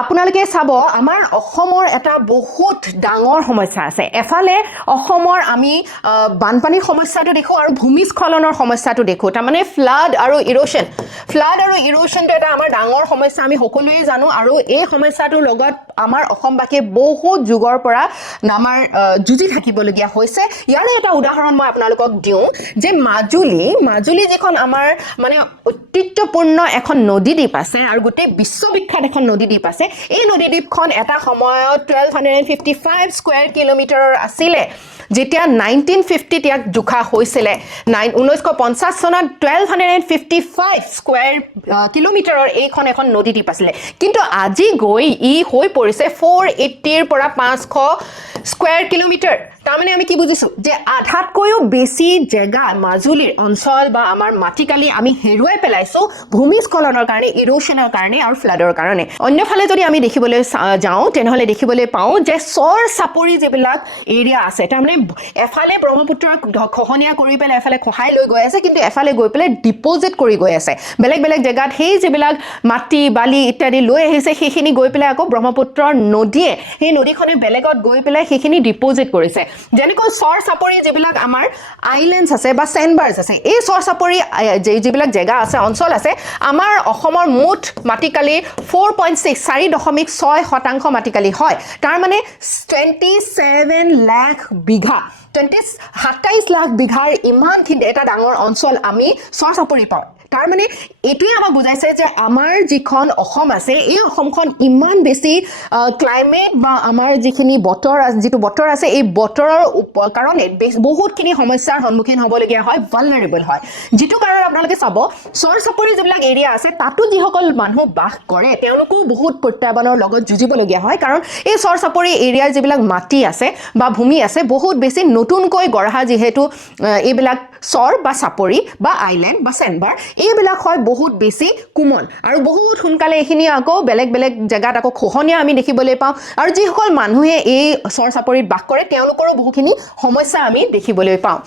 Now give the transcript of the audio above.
আপোনালোকে চাব আমাৰ অসমৰ এটা বহুত ডাঙৰ সমস্যা আছে এফালে অসমৰ আমি বানপানীৰ সমস্যাটো দেখো আৰু ভূমিস্খলনৰ সমস্যাটো দেখো তাৰমানে ফ্লাড আৰু ইৰোশনটো এটা আমাৰ ডাঙৰ সমস্যা আমি সকলোৱে জানো আৰু এই সমস্যাটোৰ লগত আমাৰ অসমবাসীয়ে বহুত যুগৰ পৰা আমাৰ যুঁজি থাকিবলগীয়া হৈছে ইয়াৰ এটা উদাহৰণ মই আপোনালোকক দিওঁ যে মাজুলী যিখন আমাৰ মানে ঐতিহ্যপূৰ্ণ এখন নদীদ্বীপ আছে আৰু গোটেই বিশ্ববিখ্যাত এখন নদীদ্বীপ আছে এই নদীদ্বীপখন এটা সময়ত 1255 স্কয়াৰ কিলোমিটাৰৰ আছিল যেতিয়া 1950 ইয়াক জোখা হৈছিল 1950 চনত 1255 স্কয়াৰ কিলোমিটাৰৰ এইখন এখন নদীদ্বীপ আছিল কিন্তু আজি গৈ ই হৈ পৰিছে 480 ৰ পৰা 500 স্কয়াৰ কিলোমিটাৰ তাৰমানে আমি কি বুজিছো যে আধাতকৈও বেছি জায়গা মাজুলীৰ অঞ্চল বা আমাৰ মাটিকালি আমি হেৰুৱাই পেলাইছো ভূমিস্খলনৰ কাৰণে ইৰোশনৰ কাৰণে আৰু ফ্লাডৰ কাৰণে অন্যফালে যদি আমি দেখিবলৈ যাওঁ তেনেহলে দেখিবলৈ পাওঁ যে সৰ চাপৰি যিবিলাক এৰিয়া আছে তাৰমানে এফালে ব্ৰহ্মপুত্ৰৰ খহনীয়া কৰি পেলাই এফালে খহাই লৈ গৈ আছে কিন্তু এফালে গৈ পেলাই ডিপোজিট কৰি গৈ আছে বেলেগ জেগাত সেই যিবিলাক মাটি বালি ইত্যাদি লৈ আহিছে সেইখিনি গৈ পেলাই আকৌ ব্ৰহ্মপুত্ৰৰ নদীয়ে সেই নদীখনে বেলেগত গৈ পেলাই সেইখিনি ডিপোজিট কৰিছে যেনেকৈ সৰ চাপৰি যিবিলাক আমাৰ আইল্যান্ডস আছে বা স্যান্ডবাৰ্স আছে এই সৰ চাপৰি যিবিলাক জায়গা আছে অঞ্চল আছে আমাৰ অসমৰ মুঠ মাটিকালি 4.6 মাটিকালি হয় তাৰ মানে 27 লাখ বিঘা 27 লাখ বিঘাৰ ইমানখিনি এটা ডাঙৰ অঞ্চল আমি সৰ চাপৰি পাওঁ তাৰ মানে এটোই আমাক বুজাইছে যে আমাৰ যিখন অসম আছে এই অসমখন ইমান বেছি ক্লাইমেট বা আমাৰ যিখিনি যিটো বতৰ আছে এই বতৰৰ কাৰণে বহুতখিনি সমস্যাৰ সন্মুখীন হ'বলগীয়া হয় ভালনাৰেবল হয় যেটো কাৰণ আপোনালোকে চাব সৰ চাপৰি যিবিলাক এৰিয়া আছে তাতো যিসকল মানুহ বাস কৰে তেওঁলোকো বহুত প্ৰত্যাহ্বানৰ লগত যুঁজিবলগীয়া হয় কাৰণ এই সৰ চাপৰি এৰিয়াৰ যিবিলাক মাটি আছে বা ভূমি আছে বহুত বেছি নতুনকৈ গঢ়া যিহেতু এইবিলাক সৰ বা চাপৰি বা আইল্যান্ড বা স্যান্ডবাৰ এইবিলাক হয় বহুত বেছি কোমল আৰু বহুত সোনকালে এইখিনি আকৌ বেলেগ জায়গাত আকৌ খহনীয়া আমি দেখিবলৈ পাওঁ আৰু যিসকল মানুহে এই সৰ চাপৰিত বাস কৰে তেওঁলোকৰো বহুখিনি সমস্যা আমি দেখিবলৈ পাওঁ